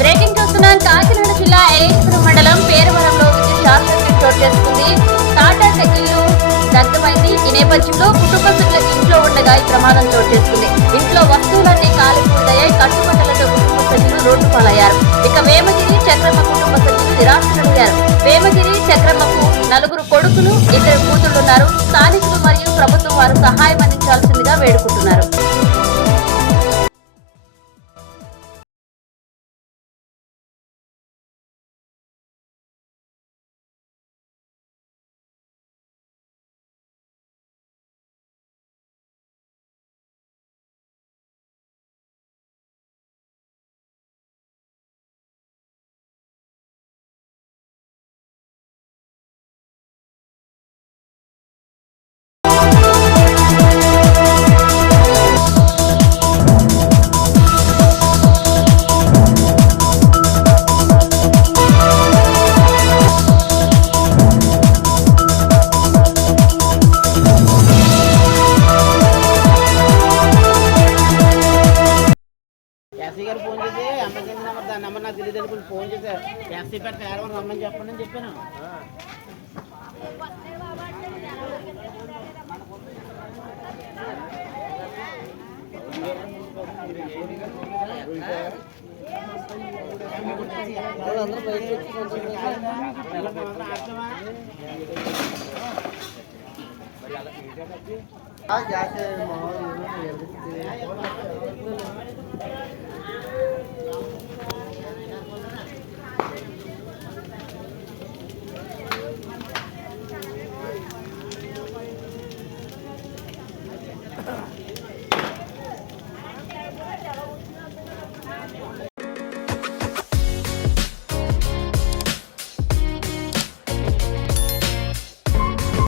Breaking చూస్తున్నాం. కాకినాడ జిల్లా ఏలేశ్వరం మండలం పేరవరంలో విద్యుత్ షార్ట్ సర్క్యూట్ చోటు చేసుకుంది. తాటాక ఇల్లు దగ్ధమైంది. ఈ నేపథ్యంలో కుటుంబ సభ్యుల ఇంట్లో ఉండగా ఈ ప్రమాదం చోటు చేసుకుంది. ఇంట్లో వస్తువులన్నీ కాలిపోయాయి. కట్టుబట్టలతో కుటుంబ సభ్యులు రోడ్డు పాలయ్యారు. ఇక వేమగిరి చక్రమ్మ కుటుంబ సభ్యులు నిరాశలయ్యారు. వేమగిరి చక్రమ్మకు 4 కొడుకులు 2 కూతుళ్లున్నారు. స్థానికులు మరియు ప్రభుత్వం వారు సహాయం అందించాల్సిందిగా వేడుకుంటున్నారు. ఎస్సీ గారు ఫోన్ చేసి అమ్మకి నెంబర్ దాని నెంబర్ నాకు తెలియదు అనుకుని ఫోన్ చేసి ఎస్సీ పెట్టి ఎవరు రమ్మని చెప్పండి అని చెప్పాను.